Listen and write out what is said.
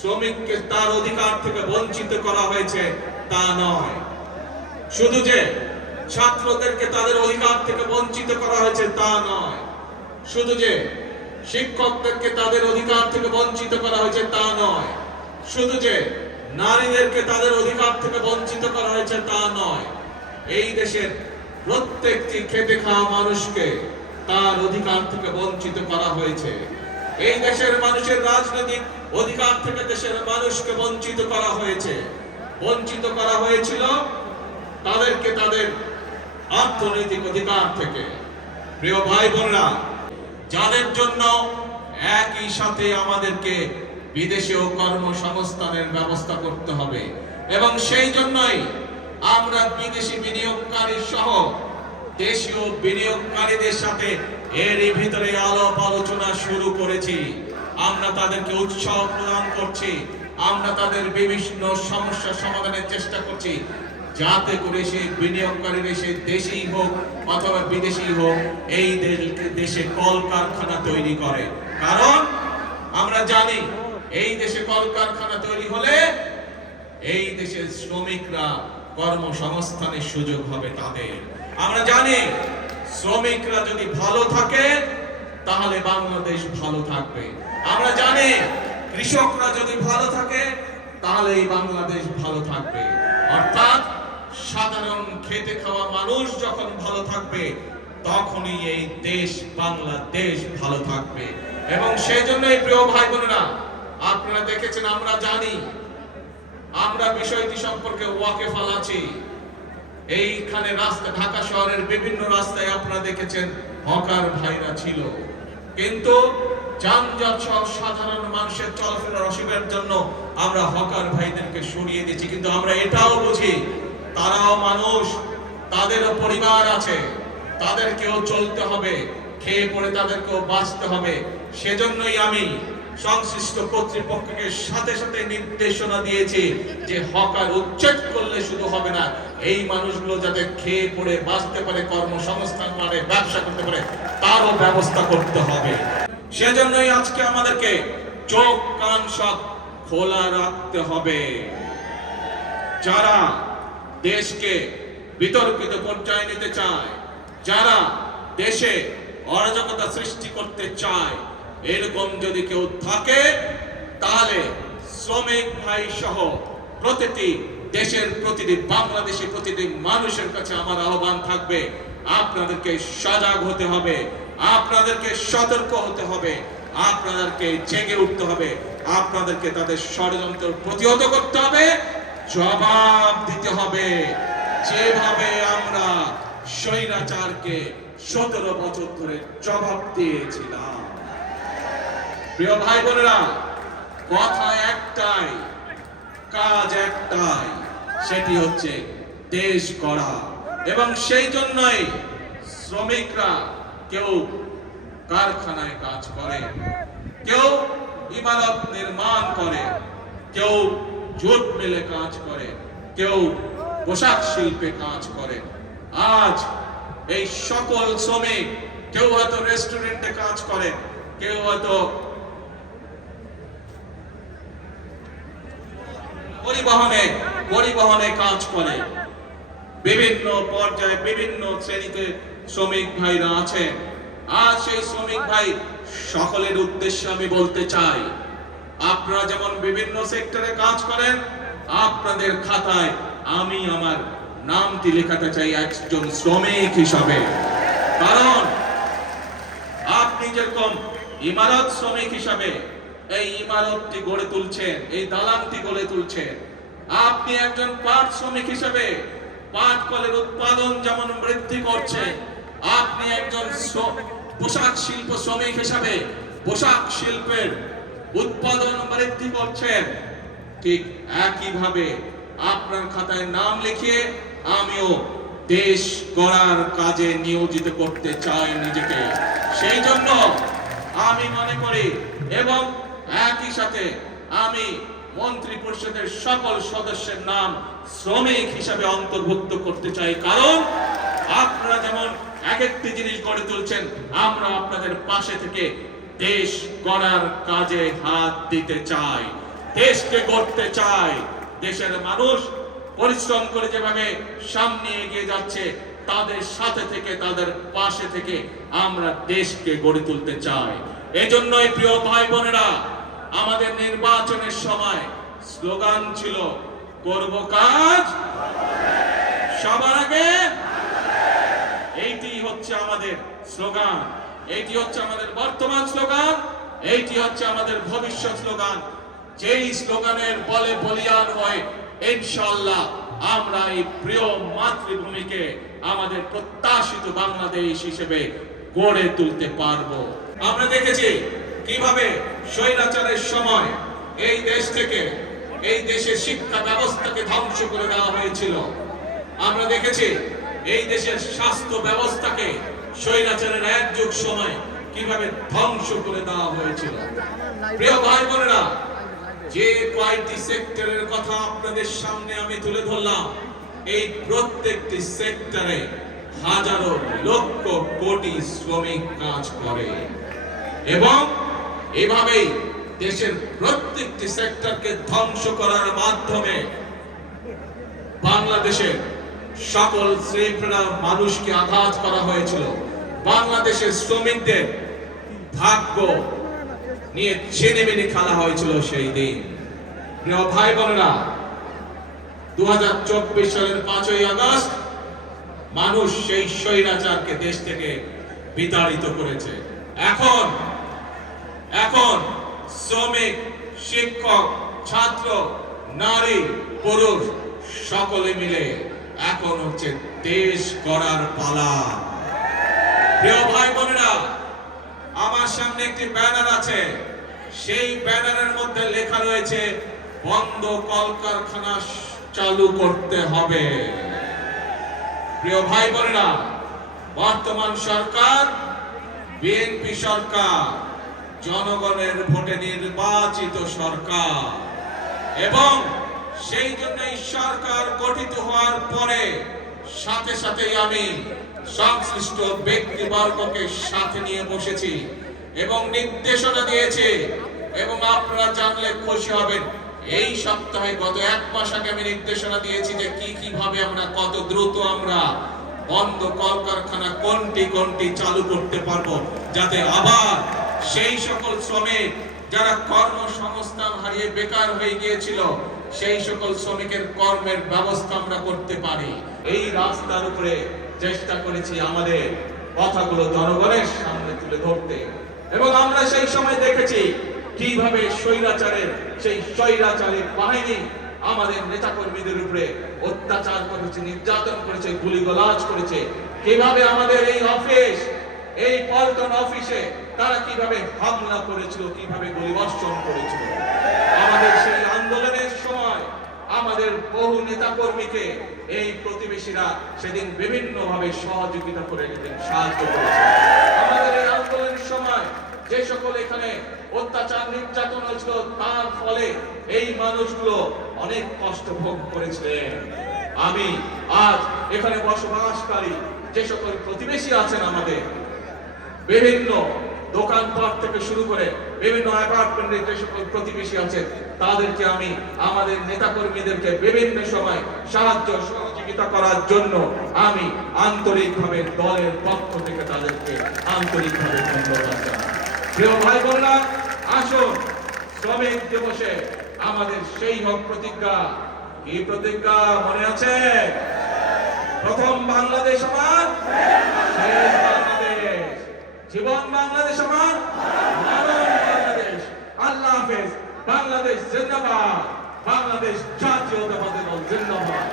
শ্রমিককে তার অধিকার থেকে বঞ্চিত করা হয়েছে তা নয়, শুধু যে ছাত্রদেরকে তাদের অধিকার থেকে বঞ্চিত করা হয়েছে তা নয়, শুধু যে শিক্ষকদেরকে তাদের অধিকার থেকে বঞ্চিত করা হয়েছে তা নয়, শুধু যে নারীদেরকে তাদের অধিকার থেকে বঞ্চিত করা হয়েছে তা নয়, এই দেশের প্রত্যেকটি খেটে খাওয়া মানুষকে তার অধিকার থেকে বঞ্চিত করা হয়েছে। এই দেশের মানুষের রাজনৈতিক অধিকার থেকে দেশের মানুষকে বঞ্চিত করা হয়েছে। বঞ্চিত করা হয়েছিল তাদেরকে তাদের অর্থনৈতিক অধিকার থেকে। প্রিয় ভাই বোনরা, যাদের জন্য একই সাথে আমাদেরকে বিদেশেও কর্মসংস্থানের ব্যবস্থা করতে হবে, এবং সেই জন্যই আমরা বিদেশি বিনিয়োগকারী সহ দেশীয় বিনিয়োগকারীদের সাথে এরই ভিতরে আলাপ আলোচনা শুরু করেছি। আমরা তাদেরকে উৎসাহ প্রদান করছি, আমরা তাদের বিভিন্ন সমস্যা সমাধানের চেষ্টা করছি, যাতে করে সেই বিনিয়োগকারীরা সে দেশেই হোক অথবা বিদেশি হোক এই দেশে কলকারখানা তৈরি করে। কারণ আমরা জানি এই দেশে কলকারখানা তৈরি হলে এই দেশের শ্রমিকরা কর্মসংস্থানের সুযোগ হবে তাদের। আমরা জানি শ্রমিকরা যদি ভালো থাকে তাহলে বাংলাদেশ ভালো থাকবে। আমরা জানি কৃষকরা যদি ভালো থাকে তাহলে এই বাংলাদেশ ভালো থাকবে। অর্থাৎ সাধারণ খেটে খাওয়া মানুষ যখন ভালো থাকবে তখনই এই দেশ বাংলাদেশ ভালো থাকবে। এবং সেই জন্যই প্রিয় ভাই বোনেরা, আপনারা দেখেছেন, আমরা জানি, আমরা বিষয়টি সম্পর্কে ওয়াকিফাল আছি। এইখানে রাস্তা, ঢাকা শহরের বিভিন্ন রাস্তায় আপনারা দেখেছেন হকার ভাইরা ছিল, কিন্তু যানজট সহ সাধারণ মানুষের চলাফেরার অসুবিধার জন্য আমরা হকার ভাইদেরকে সরিয়ে দিয়েছি। কিন্তু আমরা এটাও বুঝি তারাও মানুষ, তাদেরও পরিবার আছে, তাদেরকেও চলতে হবে, খেয়ে পড়ে তাদেরকেও বাঁচতে হবে। সেজন্যই আমি সংশ্লিষ্ট কর্তৃপক্ষকে সাথে সাথে নির্দেশনা দিয়েছি যে হকার উচ্ছেদ করলে শুধু হবে না, এই মানুষগুলো যাতে খেয়ে পড়ে বাঁচতে পারে, কর্মসংস্থান মানে ব্যবসা করতে পারে, তারও ব্যবস্থা করতে হবে। সেজন্যই আজকে আমাদেরকে চোখ কান সব খোলা রাখতে হবে। যারা দেশকে বিতর্কিত পর্যায়ে নিতে চায়, যারা দেশে অরাজকতা সৃষ্টি করতে চায়, এরকম যদি কেউ থাকে তাহলে শ্রমিক ভাই সহ প্রতিটি দেশের প্রতিটি বাংলাদেশি প্রতিটি মানুষের কাছে আমার আহ্বান থাকবে, আপনাদেরকে সজাগ হতে হবে, আপনাদেরকে সতর্ক হতে হবে, আপনাদেরকে জেগে উঠতে হবে, আপনাদেরকে তাদের ষড়যন্ত্র প্রতিহত করতে হবে, জবাব দিতে হবে। যেভাবে আমরা স্বৈরাচারকে 17 বছর ধরে জবাব দিয়েছিলাম। প্রিয় ভাই বোনেরা, কথা একটাই, কাজ একটাই, সেটি হচ্ছে দেশ গড়া। এবং সেই জন্যই শ্রমিকরা কেউ কারখানায় কাজ করে, কেউ ইমারত নির্মাণ করে, কেউ জুট মিলে কাজ করে, কেউ পোশাক শিল্পে কাজ করে। আজ এই সকল শ্রমিক, কেউ হয়তো রেস্টুরেন্টে কাজ করে, কেউ হয়তো পরিবহনে কাজ করে, বিভিন্ন পর্যায়ে বিভিন্ন শ্রেণীতে শ্রমিক ভাইরা আছে। আজ সেই শ্রমিক ভাই সকলের উদ্দেশ্যে আমি বলতে চাই, আপনারা যেমন বিভিন্ন সেক্টরে কাজ করেন, আপনাদের খাতায় আমি আমার নামটি লেখাতে চাই একজন শ্রমিক হিসাবে। কারণ আপনি যেরকম ইমারত শ্রমিক হিসাবে এই ইমারতটি গড়ে তুলছেন, এই দালানটি গড়ে তুলছেন, আপনি একজন পাট শ্রমিক হিসাবে পাট কলের উৎপাদন যেমন বৃদ্ধি করছেন, আপনি একজন পোশাক শিল্প শ্রমিক হিসাবে পোশাক শিল্পের উৎপাদন বৃদ্ধি করছেন, ঠিক একইভাবে আপনার খাতায় নাম লিখিয়ে আমিও দেশ গড়ার কাজে নিয়োজিত করতে চাই নিজেকে। সেই জন্য আমি মনে করি, এবং একই সাথে আমি মন্ত্রী পরিষদের সকল সদস্যের নাম শ্রমিক হিসাবে অন্তর্ভুক্ত করতে চাই। কারণ আপনারা যেমন এক একটি জিনিস গড়ে তুলছেন, আমরা আপনাদের পাশে থেকে দেশ গড়ার কাজে হাত দিতে চাই। দেশকে গড়তে চায়। দেশের মানুষ পরিশ্রম করে যেভাবে সামনে এগিয়ে যাচ্ছে, তাদের সাথে থেকে, তাদের পাশে থেকে আমরা দেশকে গড়ে তুলতে চাই। এজন্যই প্রিয় ভাই বোনেরা, আমাদের নির্বাচনের সময় স্লোগান ছিল, করব কাজ সবার আগে। এইটি হচ্ছে আমাদের স্লোগান, এইটি হচ্ছে আমাদের বর্তমান স্লোগান, এইটি হচ্ছে আমাদের ভবিষ্যৎ স্লোগান। যেই স্লোগানের বলে বলিয়ান হয়, ইনশাআল্লাহ আমরা এই প্রিয় মাতৃভূমিকে আমাদের প্রত্যাশিত বাংলাদেশ হিসেবে গড়ে তুলতে পারবো। আমরা দেখেছি কিভাবে স্বৈরাচারের সময় এই দেশ থেকে, এই দেশের শিক্ষা ব্যবস্থাকে ধ্বংস করে দেওয়া হয়েছিল। আমরা দেখেছি এই দেশের স্বাস্থ্য ব্যবস্থাকে স্বৈরাচারের এক যুগ সময় কিভাবে ধ্বংস করে দেওয়া হয়েছিল। প্রিয় ভাই বোনেরা, যে কয়েকটি সেক্টরের কথা আপনাদের সামনে আমি তুলে ধরলাম, এই প্রত্যেকটি সেক্টরে হাজারো লক্ষ কোটি শ্রমিক কাজ করে এবং এভাবেই দেশের প্রত্যেকটি সেক্টরকে ধ্বংস করার মাধ্যমে বাংলাদেশের সকল শ্রেণীর মানুষকে আঘাত করা হয়েছিল। বাংলাদেশের শ্রমিকদের ভাগ্য নিয়ে ছিনিমিনি খেলা হয়েছিল সেই দিন। প্রিয় ভাই বোনেরা, 2024 সালের 5ই আগস্ট মানুষ সেই স্বৈরাচারকে দেশ থেকে বিতাড়িত করেছে। এখন শ্রমিক, শিক্ষক, ছাত্র, নারী, পুরুষ সকলে মিলে এখন হচ্ছে দেশ গড়ার পালা। প্রিয় ভাই বোনেরা, আমার সামনে একটি ব্যানার আছে, সেই ব্যানারের মধ্যে লেখা রয়েছে, বন্ধ কলকারখানা চালু করতে হবে। প্রিয় ভাই বোনেরা, বর্তমান সরকার বিএনপি সরকার, জনগণের ভোটে নির্বাচিত সরকার, এবং সেই জন্যই সরকার গঠিত হওয়ার পরে সাথে সাথেই আমি সংশ্লিষ্ট ব্যক্তিবর্গকে সাথে নিয়ে বসেছি এবং নির্দেশনা দিয়েছি। এবং আপনারা জানলে খুশি হবেন, এই সপ্তাহে গত 1 মাস আগে আমি নির্দেশনা দিয়েছি যে কিভাবে আমরা কত দ্রুত আমরা বন্ধ কলকারখানা কোনটি চালু করতে পারবো, যাতে আবার সেই সকল শ্রমিক যারা কর্মসংস্থান হারিয়ে বেকার হয়ে গিয়েছিল, সেই সকল শ্রমিকের কর্মের ব্যবস্থা আমরা করতে পারি। এই রাস্তার উপরে চেষ্টা করেছি আমাদের কথাগুলো জনগণের সামনে তুলে ধরতে, এবং আমরা সেই সময় দেখেছি কিভাবে সেই স্বৈরাচারী বাহিনী আমাদের নেতাকর্মীদের উপরে অত্যাচার করেছে, নির্যাতন করেছে, গুলিগোলাজ করেছে। কিভাবে আমাদের এই অফিস, এই পল্টন অফিসে তারা কিভাবে হামলা করেছিল, কিভাবে গুলিবর্ষণ করেছিল। আমাদের সেই আন্দোলনের সময় আমাদের বহু নেতাকর্মীকে এই প্রতিবেশীরা সেদিন বিভিন্ন ভাবে সহযোগিতা করে দিতেন, সাহায্য করেছে। আমাদের এই আন্দোলনের সময় যে সকল এখানে অত্যাচার নির্যাতন হয়েছিল, তার ফলে এই মানুষগুলো অনেক কষ্ট ভোগ করেছিলেন। আমি আজ এখানে বসবাসকারী যে সকল প্রতিবেশী আছেন, আমাদের বিভিন্ন দোকানপাট থেকে শুরু করে বিভিন্ন অ্যাপার্টমেন্টের যে সকল প্রতিবেশী আছেন, তাদেরকে আমি, আমাদের নেতাকর্মীদেরকে বিভিন্ন সময় সাহায্য সহযোগিতা করার জন্য আমি আন্তরিকভাবে দলের পক্ষ থেকে তাদেরকে আন্তরিকভাবে ধন্যবাদ জানাই। প্রিয় ভাই বোনেরা, আসুন শ্রমিক দিবসে আমাদের সেই হোক প্রতিজ্ঞা। কি প্রতিজ্ঞা মনে আছে? প্রথম বাংলাদেশ আমার, শেষ বাংলাদেশ। জীবন বাংলাদেশ আমার, মরণ বাংলাদেশ। আল্লাহ হাফেজ। বাংলাদেশ জিন্দাবাদ। বাংলাদেশ জাতীয়তাবাদী দল জিন্দাবাদ।